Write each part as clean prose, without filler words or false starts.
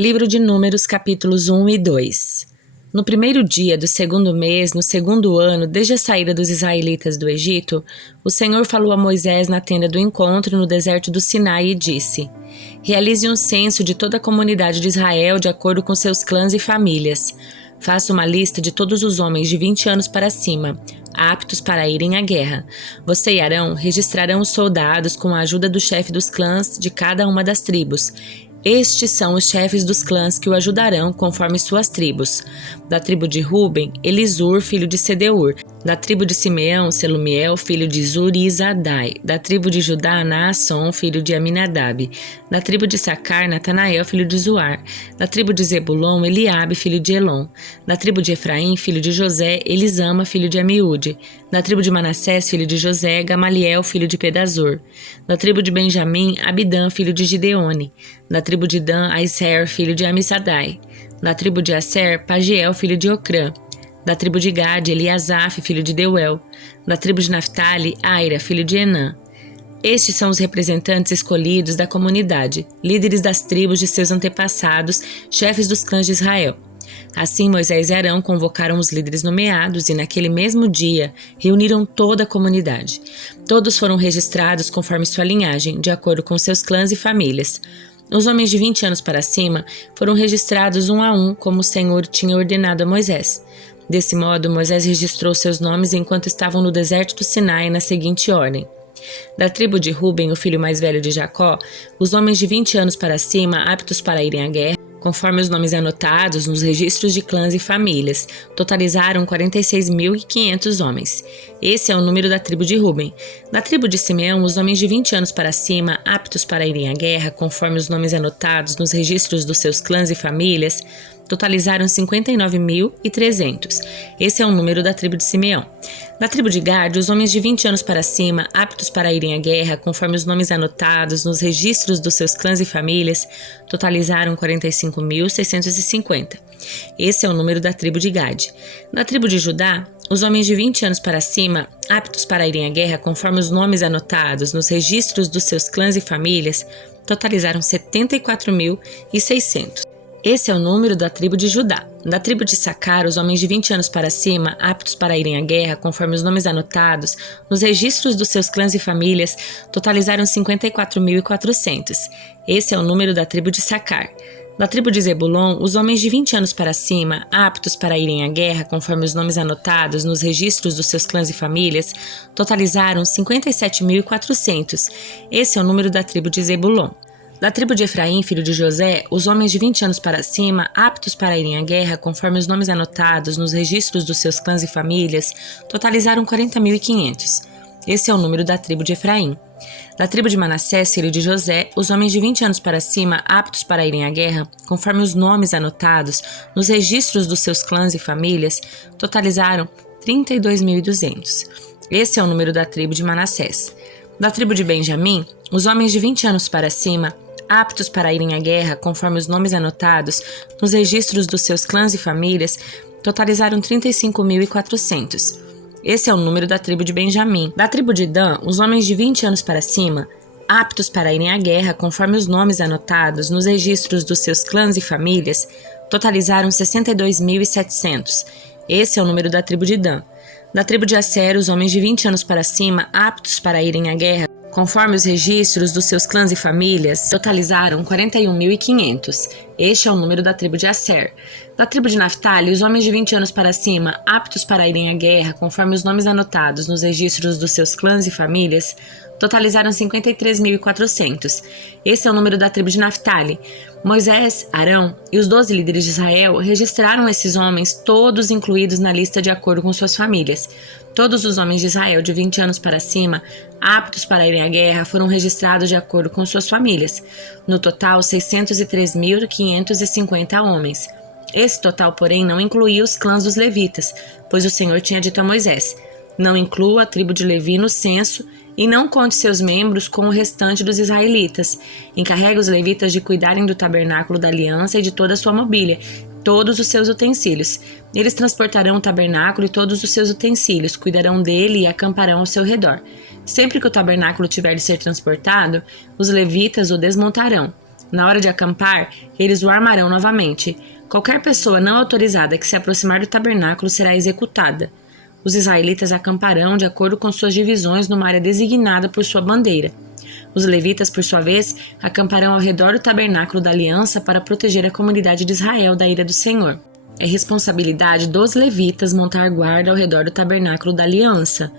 Livro de Números, capítulos 1 e 2. No primeiro dia do segundo mês, no segundo ano, desde a saída dos israelitas do Egito, o Senhor falou a Moisés na tenda do encontro no deserto do Sinai e disse: Realize um censo de toda a comunidade de Israel de acordo com seus clãs e famílias. Faça uma lista de todos os homens de 20 anos para cima, aptos para irem à guerra. Você e Arão registrarão os soldados com a ajuda do chefe dos clãs de cada uma das tribos. Estes são os chefes dos clãs que o ajudarão conforme suas tribos. Da tribo de Ruben, Elisur, filho de Sedeur. Da tribo de Simeão, Selumiel, filho de Zurizadai. Da tribo de Judá, Naasson, filho de Aminadab. Da tribo de Sacar, Natanael, filho de Zuar. Da tribo de Zebulon, Eliabe, filho de Elon. Da tribo de Efraim, filho de José, Elisama, filho de Amiúde. Da tribo de Manassés, filho de José, Gamaliel, filho de Pedazur. Da tribo de Benjamim, Abidã, filho de Gideone. Da tribo de Dan, Aiser, filho de Amissadai. Da tribo de Aser, Pagiel, filho de Ocrã. Da tribo de Gade, Eliasaf, filho de Deuel. Da tribo de Naftali, Aira, filho de Enã. Estes são os representantes escolhidos da comunidade, líderes das tribos de seus antepassados, chefes dos clãs de Israel. Assim Moisés e Arão convocaram os líderes nomeados e naquele mesmo dia reuniram toda a comunidade. Todos foram registrados conforme sua linhagem, de acordo com seus clãs e famílias. Os homens de 20 anos para cima foram registrados um a um, como o Senhor tinha ordenado a Moisés. Desse modo, Moisés registrou seus nomes enquanto estavam no deserto do Sinai na seguinte ordem. Da tribo de Ruben, o filho mais velho de Jacó, os homens de 20 anos para cima, aptos para irem à guerra, conforme os nomes anotados nos registros de clãs e famílias, totalizaram 46.500 homens. Esse é o número da tribo de Ruben. Da tribo de Simeão, os homens de 20 anos para cima, aptos para irem à guerra, conforme os nomes anotados nos registros dos seus clãs e famílias, totalizaram 59.300. Esse é o número da tribo de Simeão. Da tribo de Gade, os homens de 20 anos para cima, aptos para irem à guerra, conforme os nomes anotados nos registros dos seus clãs e famílias, totalizaram 45.650. Esse é o número da tribo de Gade. Da tribo de Judá, os homens de 20 anos para cima, aptos para irem à guerra, conforme os nomes anotados nos registros dos seus clãs e famílias, totalizaram 74.600. Esse é o número da tribo de Judá. Da tribo de Sacar, os homens de 20 anos para cima, aptos para irem à guerra, conforme os nomes anotados nos registros dos seus clãs e famílias, totalizaram 54.400. Esse é o número da tribo de Sacar. Da tribo de Zebulon, os homens de 20 anos para cima, aptos para irem à guerra, conforme os nomes anotados nos registros dos seus clãs e famílias, totalizaram 57.400. Esse é o número da tribo de Zebulon. Da tribo de Efraim, filho de José, os homens de 20 anos para cima, aptos para irem à guerra, conforme os nomes anotados nos registros dos seus clãs e famílias, totalizaram 40.500. Esse é o número da tribo de Efraim. Da tribo de Manassés, filho de José, os homens de 20 anos para cima, aptos para irem à guerra, conforme os nomes anotados nos registros dos seus clãs e famílias, totalizaram 32.200. Esse é o número da tribo de Manassés. Da tribo de Benjamim, os homens de 20 anos para cima, aptos para irem à guerra, conforme os nomes anotados nos registros dos seus clãs e famílias, totalizaram 35.400. Esse é o número da tribo de Benjamim. Da tribo de Dan, os homens de 20 anos para cima, aptos para irem à guerra, conforme os nomes anotados nos registros dos seus clãs e famílias, totalizaram 62.700. Esse é o número da tribo de Dan. Da tribo de Aser, os homens de 20 anos para cima, aptos para irem à guerra, conforme os registros dos seus clãs e famílias, totalizaram 41.500. Este é o número da tribo de Aser. Da tribo de Naftali, os homens de 20 anos para cima, aptos para irem à guerra, conforme os nomes anotados nos registros dos seus clãs e famílias, totalizaram 53.400. Esse é o número da tribo de Naftali. Moisés, Arão e os 12 líderes de Israel registraram esses homens, todos incluídos na lista de acordo com suas famílias. Todos os homens de Israel de 20 anos para cima, aptos para irem à guerra, foram registrados de acordo com suas famílias. No total, 603.550 homens. Esse total, porém, não incluía os clãs dos levitas, pois o Senhor tinha dito a Moisés: não inclua a tribo de Levi no censo e não conte seus membros com o restante dos israelitas. Encarregue os levitas de cuidarem do tabernáculo da aliança e de toda a sua mobília, todos os seus utensílios. Eles transportarão o tabernáculo e todos os seus utensílios, cuidarão dele e acamparão ao seu redor. Sempre que o tabernáculo tiver de ser transportado, os levitas o desmontarão. Na hora de acampar, eles o armarão novamente. Qualquer pessoa não autorizada que se aproximar do tabernáculo será executada. Os israelitas acamparão de acordo com suas divisões numa área designada por sua bandeira. Os levitas, por sua vez, acamparão ao redor do tabernáculo da aliança para proteger a comunidade de Israel da ira do Senhor. É responsabilidade dos levitas montar guarda ao redor do tabernáculo da aliança.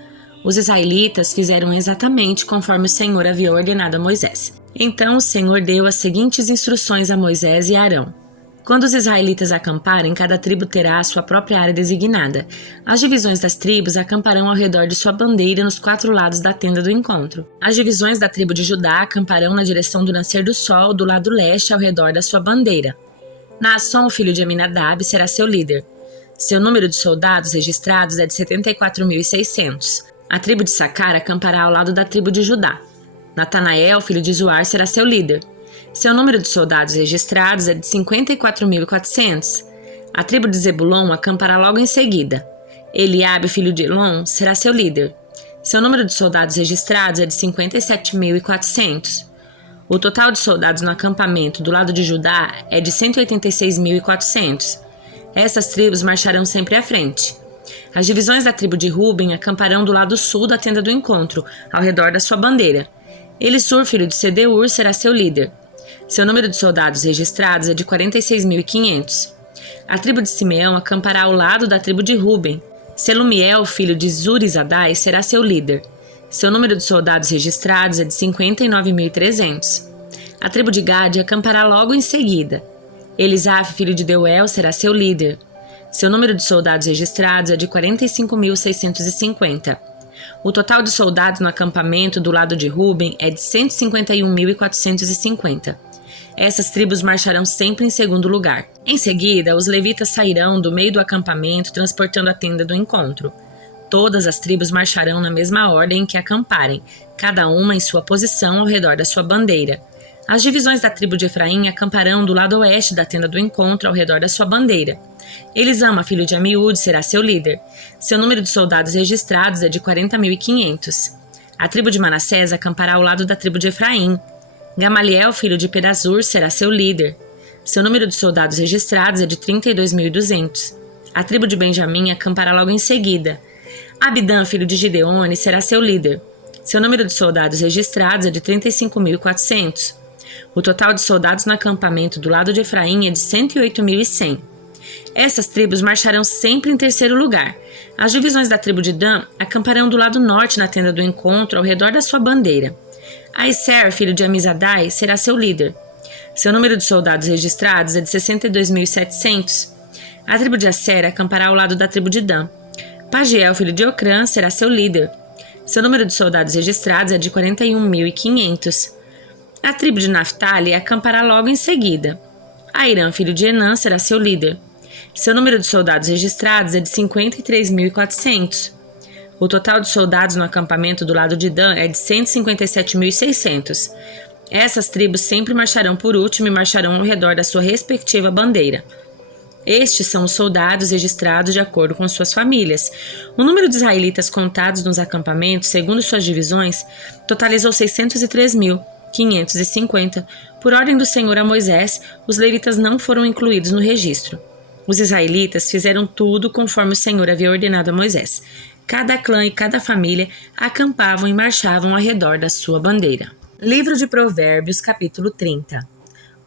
Os israelitas fizeram exatamente conforme o Senhor havia ordenado a Moisés. Então o Senhor deu as seguintes instruções a Moisés e Arão. Quando os israelitas acamparem, cada tribo terá a sua própria área designada. As divisões das tribos acamparão ao redor de sua bandeira nos 4 lados da tenda do encontro. As divisões da tribo de Judá acamparão na direção do nascer do sol, do lado leste, ao redor da sua bandeira. Naasson, filho de Aminadab, será seu líder. Seu número de soldados registrados é de 74.600. A tribo de Sacar acampará ao lado da tribo de Judá. Natanael, filho de Zuar, será seu líder. Seu número de soldados registrados é de 54.400. A tribo de Zebulon acampará logo em seguida. Eliabe, filho de Elon, será seu líder. Seu número de soldados registrados é de 57.400. O total de soldados no acampamento do lado de Judá é de 186.400. Essas tribos marcharão sempre à frente. As divisões da tribo de Ruben acamparão do lado sul da tenda do encontro, ao redor da sua bandeira. Elisur, filho de Sedeur, será seu líder. Seu número de soldados registrados é de 46.500. A tribo de Simeão acampará ao lado da tribo de Ruben. Selumiel, filho de Zurizadai, será seu líder. Seu número de soldados registrados é de 59.300. A tribo de Gade acampará logo em seguida. Elisaf, filho de Deuel, será seu líder. Seu número de soldados registrados é de 45.650. O total de soldados no acampamento do lado de Ruben é de 151.450. Essas tribos marcharão sempre em segundo lugar. Em seguida, os levitas sairão do meio do acampamento transportando a tenda do encontro. Todas as tribos marcharão na mesma ordem em que acamparem, cada uma em sua posição ao redor da sua bandeira. As divisões da tribo de Efraim acamparão do lado oeste da tenda do encontro ao redor da sua bandeira. Elisama, filho de Amiúde, será seu líder. Seu número de soldados registrados é de 40.500. A tribo de Manassés acampará ao lado da tribo de Efraim. Gamaliel, filho de Pedazur, será seu líder. Seu número de soldados registrados é de 32.200. A tribo de Benjamim acampará logo em seguida. Abidã, filho de Gideone, será seu líder. Seu número de soldados registrados é de 35.400. O total de soldados no acampamento do lado de Efraim é de 108.100. Essas tribos marcharão sempre em terceiro lugar. As divisões da tribo de Dan acamparão do lado norte na tenda do encontro ao redor da sua bandeira. Aisser, filho de Amizadai, será seu líder. Seu número de soldados registrados é de 62.700. A tribo de Asser acampará ao lado da tribo de Dan. Pagiel, filho de Ocrã, será seu líder. Seu número de soldados registrados é de 41.500. A tribo de Naphtali acampará logo em seguida. Airã, filho de Enã, será seu líder. Seu número de soldados registrados é de 53.400. O total de soldados no acampamento do lado de Dan é de 157.600. Essas tribos sempre marcharão por último e marcharão ao redor da sua respectiva bandeira. Estes são os soldados registrados de acordo com suas famílias. O número de israelitas contados nos acampamentos, segundo suas divisões, totalizou 603.550. Por ordem do Senhor a Moisés, os levitas não foram incluídos no registro. Os israelitas fizeram tudo conforme o Senhor havia ordenado a Moisés. Cada clã e cada família acampavam e marchavam ao redor da sua bandeira. Livro de Provérbios, capítulo 30.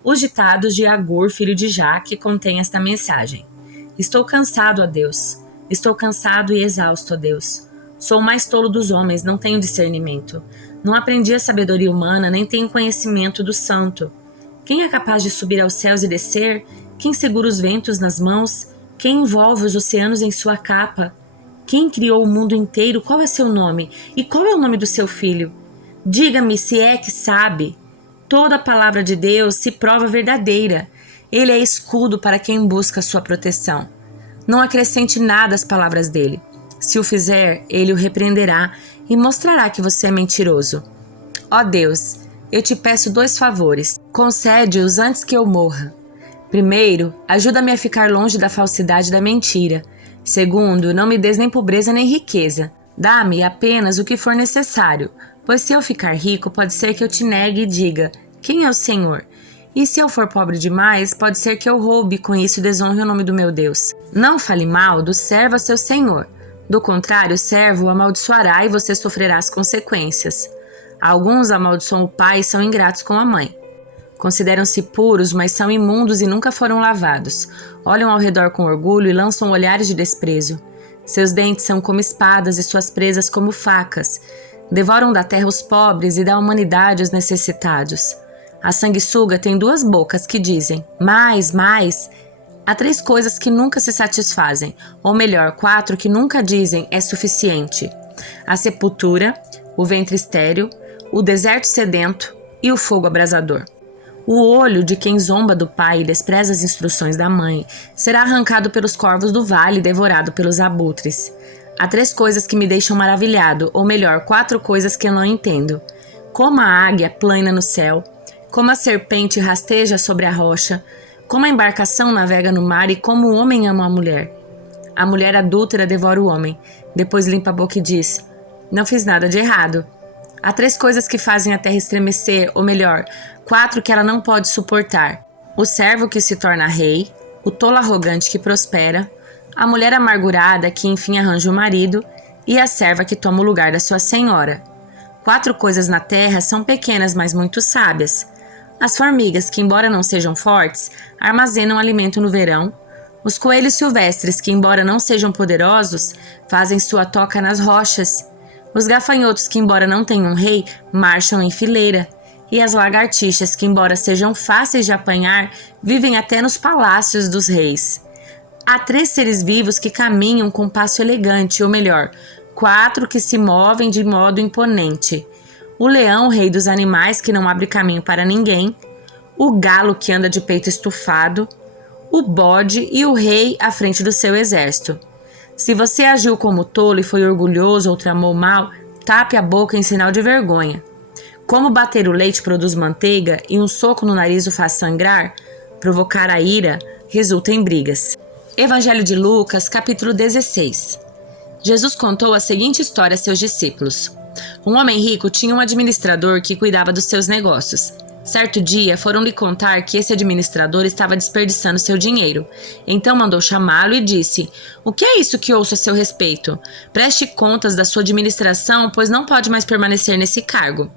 Os ditados de Agur, filho de Jaque, contêm esta mensagem. Estou cansado, ó Deus. Estou cansado e exausto, ó Deus. Sou o mais tolo dos homens, não tenho discernimento. Não aprendi a sabedoria humana, nem tenho conhecimento do santo. Quem é capaz de subir aos céus e descer? Quem segura os ventos nas mãos? Quem envolve os oceanos em sua capa? Quem criou o mundo inteiro? Qual é seu nome? E qual é o nome do seu filho? Diga-me se é que sabe. Toda a palavra de Deus se prova verdadeira. Ele é escudo para quem busca sua proteção. Não acrescente nada às palavras dele. Se o fizer, ele o repreenderá e mostrará que você é mentiroso. Ó Deus, eu te peço 2 favores. Concede-os antes que eu morra. Primeiro, ajuda-me a ficar longe da falsidade e da mentira. Segundo, não me des nem pobreza nem riqueza. Dá-me apenas o que for necessário, pois se eu ficar rico, pode ser que eu te negue e diga, quem é o Senhor? E se eu for pobre demais, pode ser que eu roube e com isso desonre o nome do meu Deus. Não fale mal do servo a seu senhor. Do contrário, o servo o amaldiçoará e você sofrerá as consequências. Alguns amaldiçoam o pai e são ingratos com a mãe. Consideram-se puros, mas são imundos e nunca foram lavados. Olham ao redor com orgulho e lançam olhares de desprezo. Seus dentes são como espadas e suas presas como facas. Devoram da terra os pobres e da humanidade os necessitados. A sanguessuga tem 2 bocas que dizem mais, mais. Há 3 coisas que nunca se satisfazem, ou melhor, 4 que nunca dizem é suficiente. A sepultura, o ventre estéril, o deserto sedento e o fogo abrasador. O olho de quem zomba do pai e despreza as instruções da mãe será arrancado pelos corvos do vale e devorado pelos abutres. Há 3 coisas que me deixam maravilhado, ou melhor, 4 coisas que eu não entendo. Como a águia plana no céu, como a serpente rasteja sobre a rocha, como a embarcação navega no mar e como o homem ama a mulher. A mulher adúltera devora o homem, depois limpa a boca e diz: não fiz nada de errado. Há 3 coisas que fazem a terra estremecer, ou melhor, 4 que ela não pode suportar: o servo que se torna rei, o tolo arrogante que prospera, a mulher amargurada que enfim arranja o marido e a serva que toma o lugar da sua senhora. 4 coisas na terra são pequenas, mas muito sábias. As formigas, que embora não sejam fortes, armazenam alimento no verão. Os coelhos silvestres, que embora não sejam poderosos, fazem sua toca nas rochas. Os gafanhotos, que embora não tenham rei, marcham em fileira. E as lagartixas, que embora sejam fáceis de apanhar, vivem até nos palácios dos reis. Há 3 seres vivos que caminham com passo elegante, ou melhor, 4 que se movem de modo imponente. O leão, rei dos animais, que não abre caminho para ninguém, o galo que anda de peito estufado, o bode e o rei à frente do seu exército. Se você agiu como tolo e foi orgulhoso ou tramou mal, tape a boca em sinal de vergonha. Como bater o leite produz manteiga e um soco no nariz o faz sangrar, provocar a ira resulta em brigas. Evangelho de Lucas, capítulo 16. Jesus contou a seguinte história a seus discípulos. Um homem rico tinha um administrador que cuidava dos seus negócios. Certo dia, foram lhe contar que esse administrador estava desperdiçando seu dinheiro. Então mandou chamá-lo e disse: o que é isso que ouço a seu respeito? Preste contas da sua administração, pois não pode mais permanecer nesse cargo.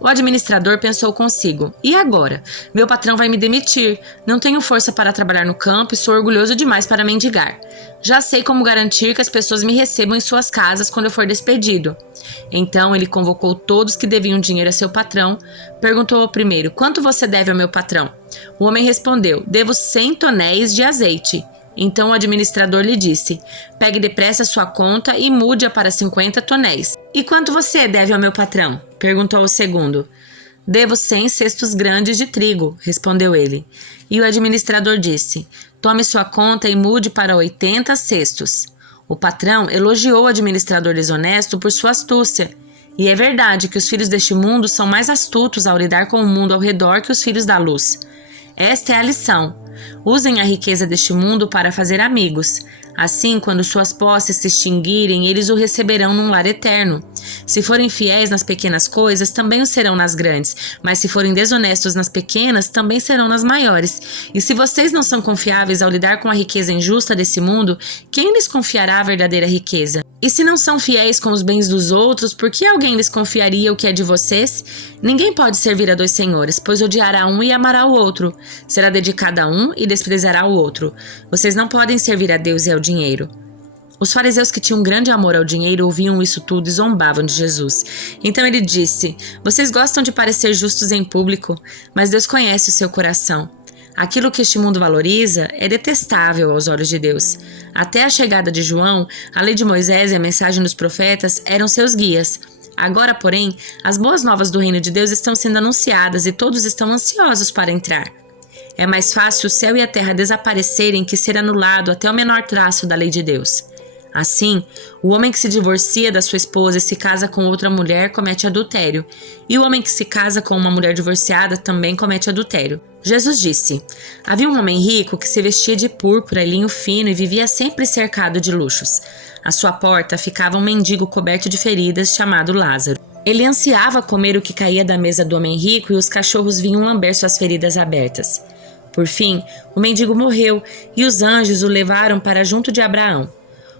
O administrador pensou consigo: e agora? Meu patrão vai me demitir. Não tenho força para trabalhar no campo e sou orgulhoso demais para mendigar. Já sei como garantir que as pessoas me recebam em suas casas quando eu for despedido. Então ele convocou todos que deviam dinheiro a seu patrão. Perguntou ao primeiro: quanto você deve ao meu patrão? O homem respondeu: devo 100 tonéis de azeite. Então o administrador lhe disse: pegue depressa sua conta e mude-a para 50 tonéis. E quanto você deve ao meu patrão? Perguntou o segundo. Devo 100 cestos grandes de trigo, respondeu ele. E o administrador disse: tome sua conta e mude para 80 cestos. O patrão elogiou o administrador desonesto por sua astúcia. E é verdade que os filhos deste mundo são mais astutos ao lidar com o mundo ao redor que os filhos da luz. Esta é a lição. Usem a riqueza deste mundo para fazer amigos. Assim, quando suas posses se extinguirem, eles o receberão num lar eterno. Se forem fiéis nas pequenas coisas, também o serão nas grandes. Mas se forem desonestos nas pequenas, também serão nas maiores. E se vocês não são confiáveis ao lidar com a riqueza injusta desse mundo, quem lhes confiará a verdadeira riqueza? E se não são fiéis com os bens dos outros, por que alguém lhes confiaria o que é de vocês? Ninguém pode servir a 2 senhores, pois odiará um e amará o outro. Será dedicado a um e desprezará o outro. Vocês não podem servir a Deus e ao dinheiro. Os fariseus, que tinham grande amor ao dinheiro, ouviam isso tudo e zombavam de Jesus. Então ele disse: vocês gostam de parecer justos em público, mas Deus conhece o seu coração. Aquilo que este mundo valoriza é detestável aos olhos de Deus. Até a chegada de João, a lei de Moisés e a mensagem dos profetas eram seus guias. Agora, porém, as boas novas do reino de Deus estão sendo anunciadas e todos estão ansiosos para entrar. É mais fácil o céu e a terra desaparecerem que ser anulado até o menor traço da lei de Deus. Assim, o homem que se divorcia da sua esposa e se casa com outra mulher comete adultério, e o homem que se casa com uma mulher divorciada também comete adultério. Jesus disse: havia um homem rico que se vestia de púrpura e linho fino e vivia sempre cercado de luxos. À sua porta ficava um mendigo coberto de feridas chamado Lázaro. Ele ansiava comer o que caía da mesa do homem rico e os cachorros vinham lamber suas feridas abertas. Por fim, o mendigo morreu e os anjos o levaram para junto de Abraão.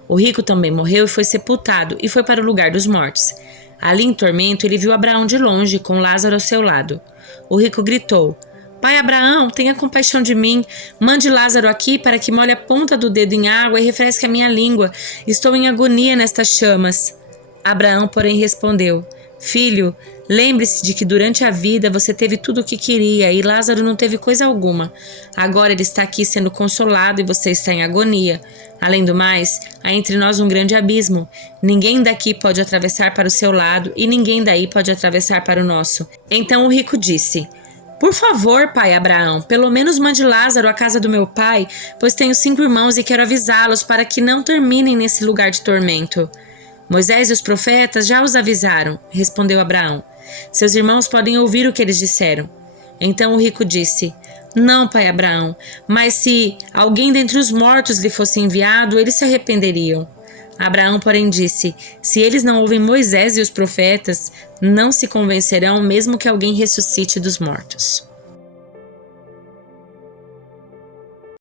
O rico também morreu e foi sepultado e foi para o lugar dos mortos. Ali em tormento, ele viu Abraão de longe, com Lázaro ao seu lado. O rico gritou: Pai Abraão, tenha compaixão de mim. Mande Lázaro aqui para que molhe a ponta do dedo em água e refresque a minha língua. Estou em agonia nestas chamas. Abraão, porém, respondeu: Filho, lembre-se de que durante a vida você teve tudo o que queria e Lázaro não teve coisa alguma. Agora ele está aqui sendo consolado e você está em agonia. Além do mais, há entre nós um grande abismo. Ninguém daqui pode atravessar para o seu lado e ninguém daí pode atravessar para o nosso. Então o rico disse: Por favor, pai Abraão, pelo menos mande Lázaro à casa do meu pai, pois tenho 5 irmãos e quero avisá-los para que não terminem nesse lugar de tormento. Moisés e os profetas já os avisaram, respondeu Abraão. Seus irmãos podem ouvir o que eles disseram. Então o rico disse: Não, pai Abraão, mas se alguém dentre os mortos lhe fosse enviado, eles se arrependeriam. Abraão, porém, disse: Se eles não ouvem Moisés e os profetas, não se convencerão, mesmo que alguém ressuscite dos mortos.